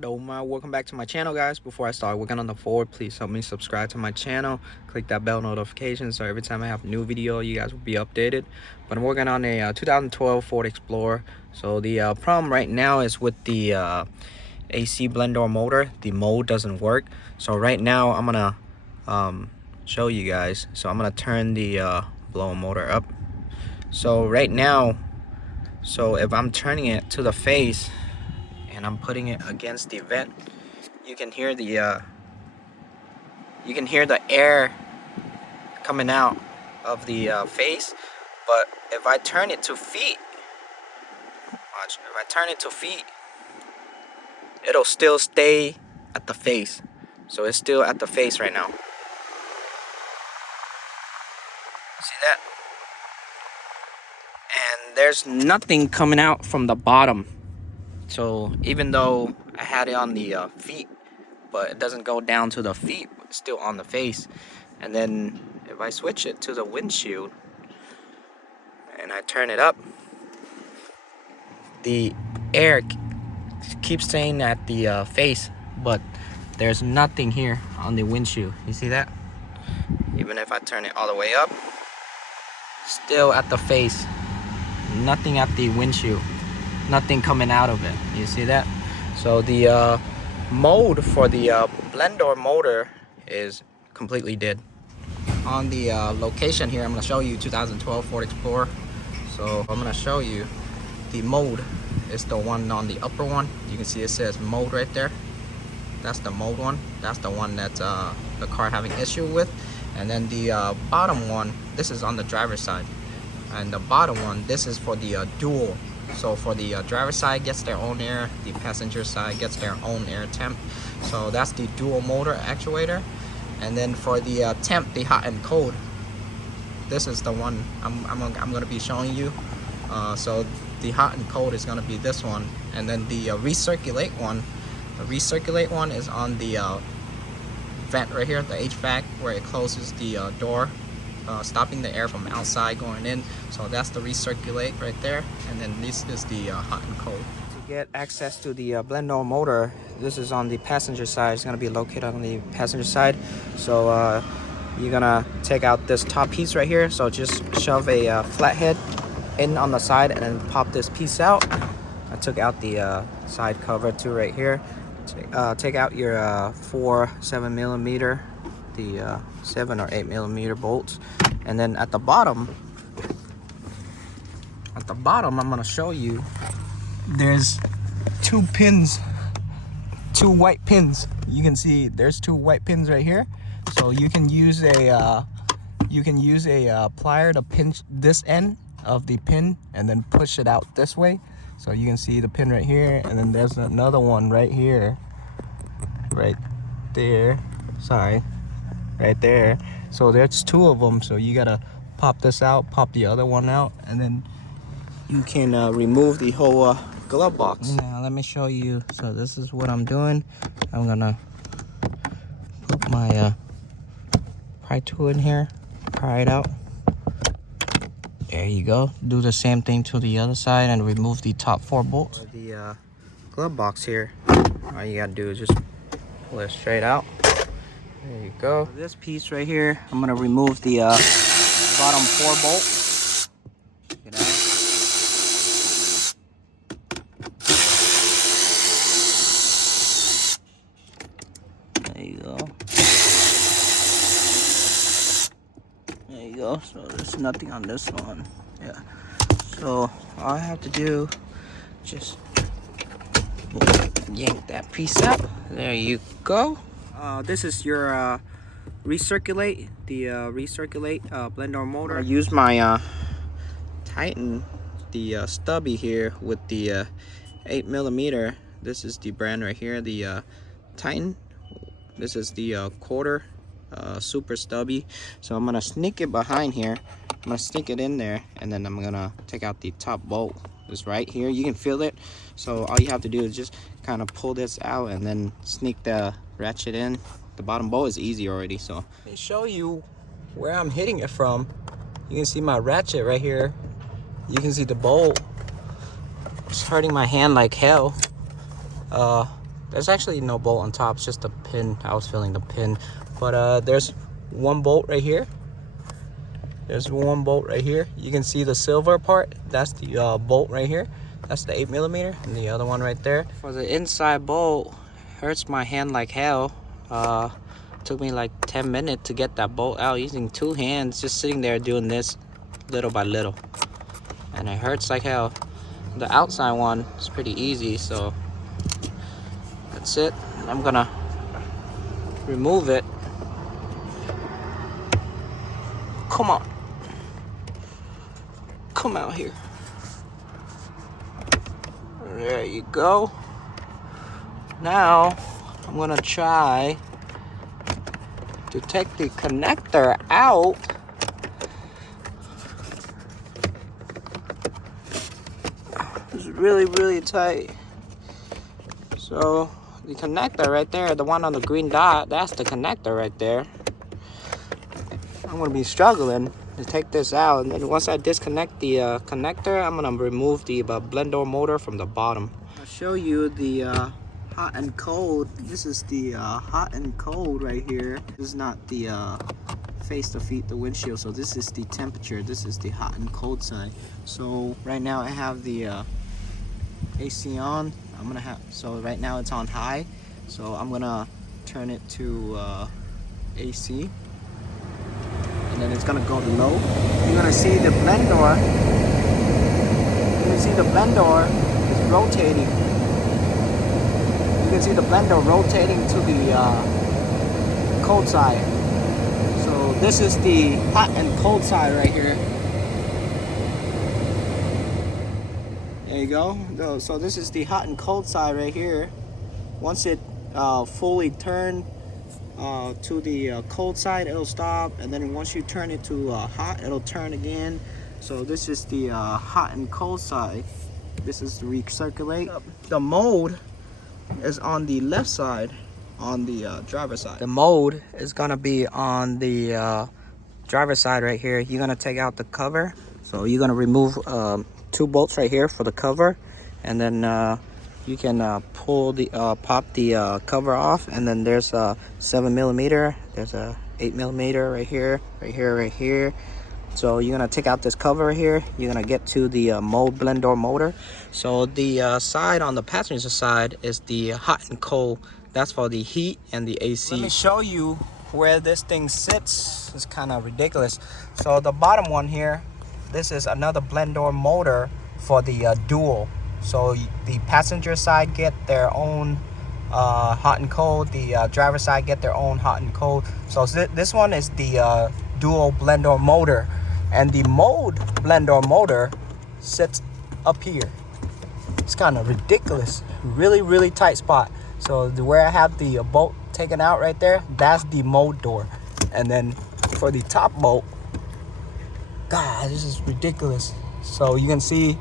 Welcome back to my channel, guys. Before I start working on the Ford, please help me subscribe to my channel, click that bell notification so every time I have a new video you guys will be updated. But I'm working on a 2012 Ford Explorer. So the problem right now is with the AC blend door motor, the mode doesn't work. So right now I'm gonna show you guys. So I'm gonna turn the blower motor up. So right now, so if I'm turning it to the face and I'm putting it against the vent, you can hear the air coming out of the face. But if I turn it to feet, watch, if I turn it to feet, it'll still stay at the face. So it's still at the face right now. See that? And there's nothing coming out from the bottom. So even though I had it on the feet, but it doesn't go down to the feet, it's still on the face. And then if I switch it to the windshield and I turn it up, the air keeps staying at the face, but there's nothing here on the windshield. You see that? Even if I turn it all the way up, still at the face, nothing at the windshield, nothing coming out of it. You see that? So the mode for the blend door motor is completely dead. On the location here, I'm going to show you 2012 Ford Explorer. So I'm going to show you the mode is the one on the upper one. You can see it says mode right there. That's the mode one. That's the one that the car having issue with. And then the bottom one, this is on the driver's side. And the bottom one, this is for the dual. So for the driver's side gets their own air, the passenger side gets their own air temp. So that's the dual motor actuator. And then for the temp, the hot and cold, this is the one I'm going to be showing you. So the hot and cold is going to be this one. And then the recirculate one is on the vent right here, the HVAC, where it closes the door, stopping the air from outside going in. So that's the recirculate right there. And then this is the hot and cold. To get access to the blend door motor, this is on the passenger side. It's going to be located on the passenger side. So you're going to take out this top piece right here. So just shove a flathead in on the side and then pop this piece out. I took out the side cover too right here. Take out your 4 7mm, the 7 or 8mm bolts, and then at the bottom I'm gonna show you there's two white pins. You can see there's 2 white pins right here. So you can use a plier to pinch this end of the pin and then push it out this way. So you can see the pin right here, and then there's another one right here, right there. Sorry, right there. So there's 2 of them. So you gotta pop this out, pop the other one out, and then you can remove the whole glove box. Now let me show you. So this is what I'm doing. I'm gonna put my pry tool in here, pry it out. There you go. Do the same thing to the other side and remove the top 4 bolts. For the glove box here, all you gotta do is just pull it straight out. There you go. For this piece right here, I'm gonna remove the bottom 4 bolt. Get out. There you go. There you go. So there's nothing on this one. Yeah. So all I have to do, just yank that piece out. There you go. This is your recirculate, the recirculate blend door motor. I use my Titan, the stubby here with the 8mm. This is the brand right here, the Titan. This is the quarter super stubby. So I'm gonna sneak it behind here. I'm gonna stick it in there, and then I'm gonna take out the top bolt. It's right here. You can feel it. So all you have to do is just kind of pull this out and then sneak the ratchet in. The bottom bolt is easy already. So let me show you where I'm hitting it from. You can see my ratchet right here. You can see the bolt. It's hurting my hand like hell. There's actually no bolt on top, it's just a pin. I was feeling the pin. But there's one bolt right here. There's one bolt right here. You can see the silver part. That's the bolt right here. That's the 8mm, and the other one right there. For the inside bolt, hurts my hand like hell. Took me like 10 minutes to get that bolt out using 2 hands, just sitting there doing this little by little, and it hurts like hell. The outside one is pretty easy, so that's it. I'm gonna remove it. Come on, come out here. There you go. Now I'm gonna try to take the connector out. It's really tight. So the connector right there, the one on the green dot, that's the connector right there. I'm gonna be struggling to take this out, and then once I disconnect the connector, I'm gonna remove the blend door motor from the bottom. I'll show you the hot and cold. This is the hot and cold right here. This is not the face to feet the windshield, so this is the temperature. This is the hot and cold side. So right now I have the AC on. So right now it's on high, so I'm gonna turn it to AC, and then it's gonna go to low. You're gonna see the blend door. You can see the blend door is rotating. You can see the blend door rotating to the cold side. So this is the hot and cold side right here. There you go. So this is the hot and cold side right here. Once it fully turn to the cold side, it'll stop, and then once you turn it to hot, it'll turn again. So this is the hot and cold side. This is to recirculate. The mode is on the left side, on the driver's side. The mode is gonna be on the driver's side right here. You're gonna take out the cover. So you're gonna remove 2 bolts right here for the cover, and then you can pull the pop the cover off, and then there's a 7mm, there's a 8mm right here, right here. So you're gonna take out this cover right here. You're gonna get to the mode blend door motor. So the side on the passenger side is the hot and cold. That's for the heat and the AC. Let me show you where this thing sits. It's kind of ridiculous. So the bottom one here, this is another blend door motor for the dual. So the passenger side get their own hot and cold. The driver side get their own hot and cold. So this one is the dual blend door motor, and the mode blend door motor sits up here. It's kind of ridiculous. Really tight spot. So where I have the bolt taken out right there, that's the mode door. And then for the top bolt, God, this is ridiculous. So you can see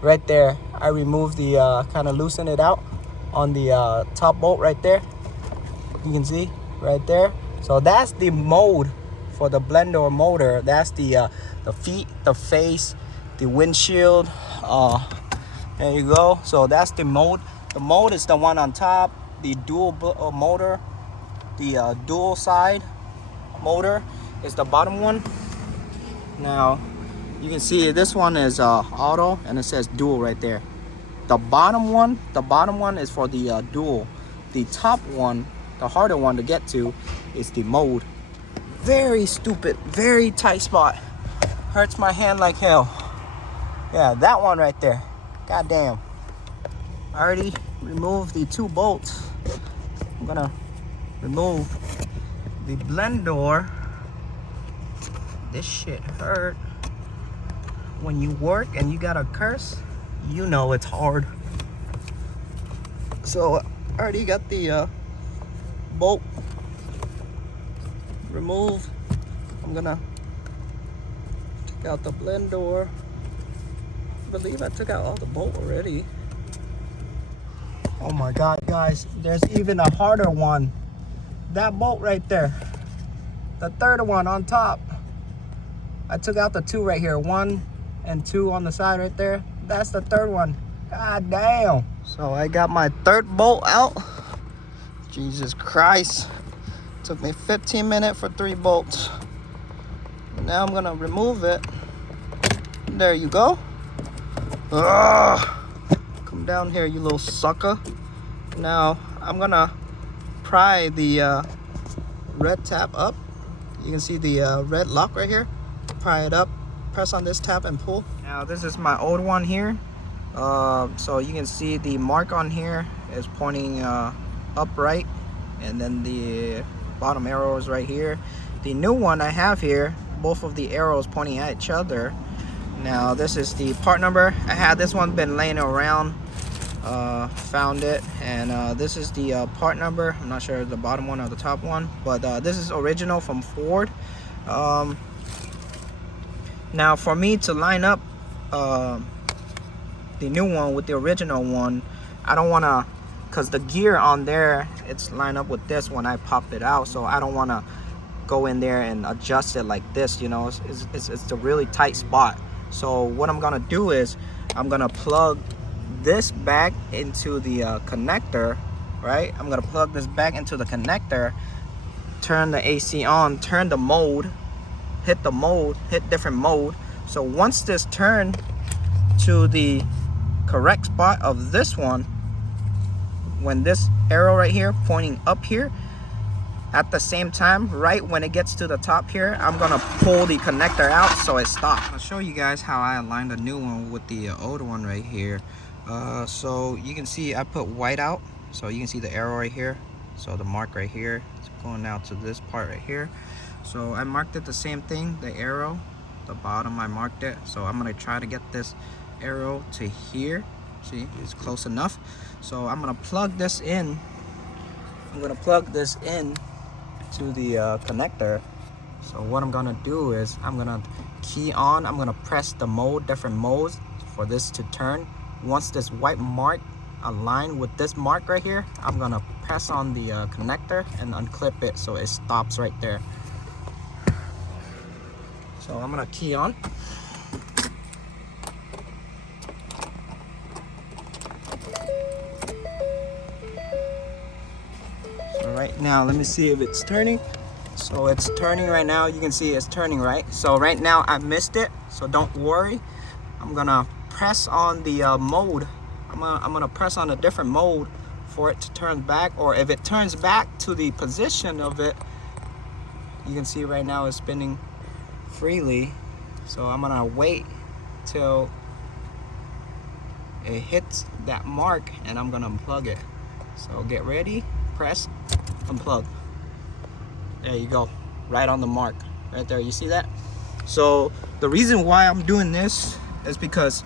right there, I removed the kind of loosen it out on the top bolt right there. You can see right there. So that's the mode for the blend door motor. That's the feet, the face, the windshield. There you go. So that's the mode. The mode is the one on top. The dual motor, the dual side motor is the bottom one. Now you can see this one is auto, and it says dual right there. The bottom one is for the dual. The top one, the harder one to get to, is the mode. Very stupid, very tight spot. Hurts my hand like hell. Yeah, that one right there. God damn. I already removed the 2 bolts. I'm gonna remove the blend door. This shit hurt. When you work and you gotta curse, you know it's hard. So I already got the bolt removed. I'm gonna take out the blend door. I believe I took out all the bolt already. Oh my God, guys, there's even a harder one. That bolt right there, the third one on top. I took out the 2 right here, 1 and 2 on the side right there. That's the third one. God damn. So I got my third bolt out. Jesus Christ. Took me 15 minutes for 3 bolts. Now I'm gonna remove it. There you go. Ugh. Come down here, you little sucker. Now I'm gonna pry the red tab up. You can see the red lock right here. Pry it up, press on this tab and pull. Now this is my old one here. So you can see the mark on here is pointing upright, and then the bottom arrow is right here. The new one I have here, both of the arrows pointing at each other. Now this is the part number. I had this one been laying around, found it, and this is the part number. I'm not sure the bottom one or the top one, but this is original from Ford. Now for me to line up the new one with the original one, I don't want to, because the gear on there, it's lined up with this when I popped it out, so I don't want to go in there and adjust it like this, you know. It's a really tight spot. So what I'm gonna do is I'm gonna plug this back into the connector, right? I'm gonna plug this back into the connector, turn the AC on, turn the mode, hit different mode. So once this turned to the correct spot of this one, when this arrow right here pointing up here, at the same time, right when it gets to the top here, I'm gonna pull the connector out so it stops. I'll show you guys how I aligned the new one with the old one right here. So you can see I put white out, so you can see the arrow right here. So the mark right here, it's going out to this part right here. So I marked it the same thing, the arrow, the bottom I marked it. So I'm gonna try to get this arrow to here. See, it's close enough. So I'm gonna plug this in. I'm gonna plug this in to the connector. So what I'm gonna do is I'm gonna key on. I'm gonna press the mode, different modes for this to turn. Once this white mark align with this mark right here, I'm gonna press on the connector and unclip it so it stops right there. So I'm gonna key on. So right now, let me see if it's turning. So it's turning right now. You can see it's turning, right? So right now I missed it, so don't worry. I'm gonna press on the mode. I'm gonna press on a different mode for it to turn back, or if it turns back to the position of it, you can see right now it's spinning freely. So I'm gonna wait till it hits that mark and I'm gonna unplug it. So get ready, press, unplug. There you go, right on the mark right there. You see that? So the reason why I'm doing this is because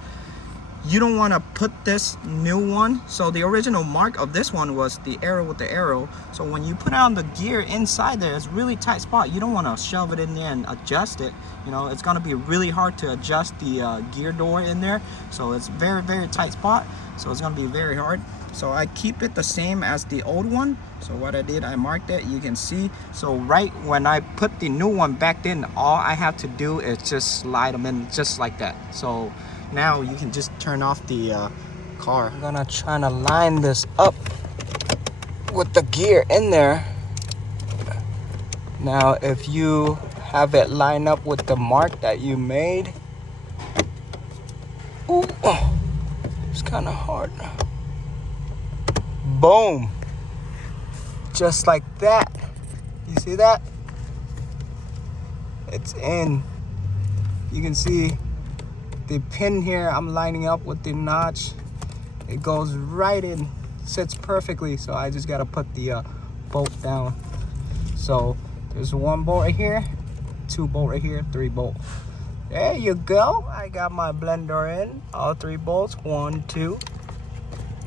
you don't want to put this new one. So the original mark of this one was the arrow with the arrow. So when you put on the gear inside there, it's really tight spot. You don't want to shove it in there and adjust it. You know, it's going to be really hard to adjust the gear door in there. So it's very, very tight spot. So it's going to be very hard. So I keep it the same as the old one. So what I did, I marked it, you can see. So right when I put the new one back in, all I have to do is just slide them in just like that. So now you can just turn off the car. I'm gonna try to line this up with the gear in there. Now if you have it lined up with the mark that you made, ooh, oh, it's kind of hard. Boom, just like that. You see that? It's in. You can see the pin here I'm lining up with the notch. It goes right in, sits perfectly. So I just gotta put the bolt down. So there's 1 bolt right here, 2 bolt right here, 3 bolt. There you go. I got my blender in, all 3 bolts, 1, 2,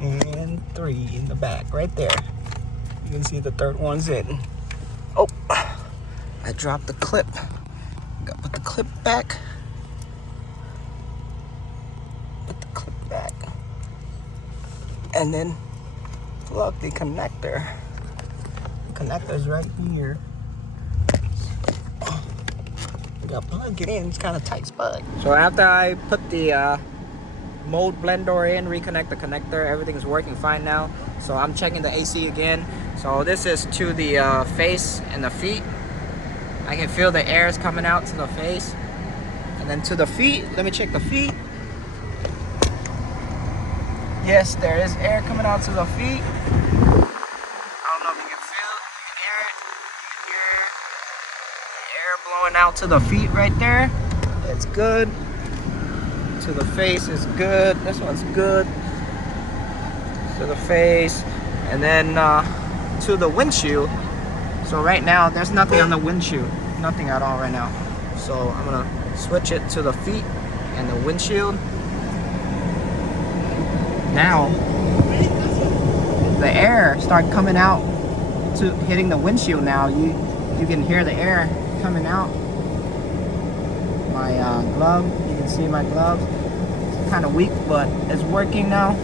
and 3 in the back right there. You can see the 3rd one's in. Oh, I dropped the clip. Gotta put the clip back. Put the clip back. And then plug the connector. The connector's right here. You gotta plug it in, it's kind of tight spot. So after I put the mode blender in, reconnect the connector, everything's working fine now. So I'm checking the AC again. So this is to the face and the feet. I can feel the air is coming out to the face. And then to the feet, let me check the feet. Yes, there is air coming out to the feet. I don't know if you can feel it. You can hear the air blowing out to the feet right there. It's good. To the face is good. This one's good. To the face. And then to the windshield. So right now, there's nothing on the windshield. Nothing at all right now. So I'm gonna switch it to the feet and the windshield. Now, the air start coming out to hitting the windshield now. You can hear the air coming out. My glove, you can see my glove. It's kind of weak, but it's working now.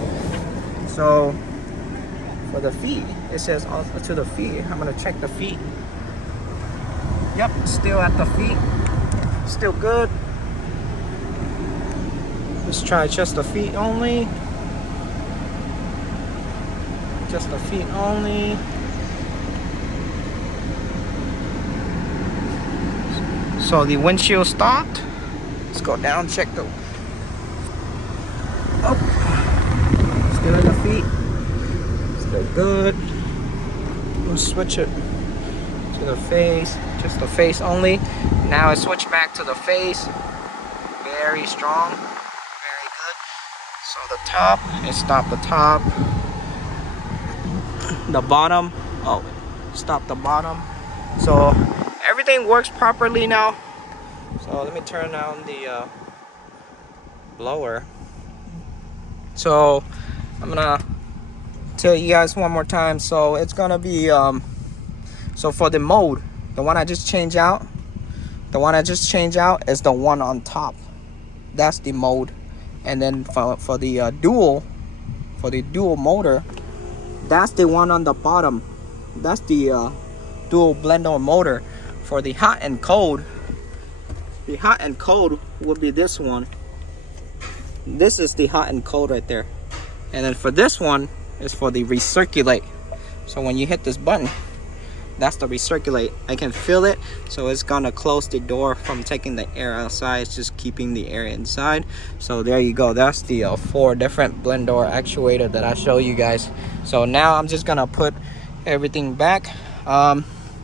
So for the feet, it says also to the feet. I'm gonna check the feet. Yep, still at the feet. Still good. Let's try just the feet only. Just the feet only. So the windshield stopped. Let's go down, check the. Oh, still in the feet. Still good. We'll switch it to the face. Just the face only. Now it switched back to the face. Very strong. Very good. So the top, it stopped the top. The bottom, oh, stop the bottom. So everything works properly now. So let me turn on the blower. So I'm gonna tell you guys one more time. So it's gonna be so for the mode, the one I just changed out, is the one on top. That's the mode. And then for the dual motor, that's the one on the bottom. That's the dual blender motor. For the hot and cold, the hot and cold would be this one. This is the hot and cold right there. And then for this one is for the recirculate. So when you hit this button, that's the recirculate. I can feel it, so it's gonna close the door from taking the air outside. It's just keeping the air inside. So there you go. That's the 4 different blend door actuator that I show you guys. So now I'm just gonna put everything back.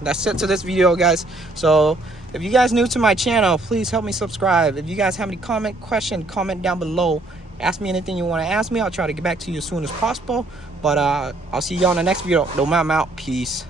That's it to this video, guys. So if you guys new to my channel, please help me subscribe. If you guys have any comment down below. Ask me anything you want to ask me. I'll try to get back to you as soon as possible. But I'll see you on the next video. I'm out. Peace.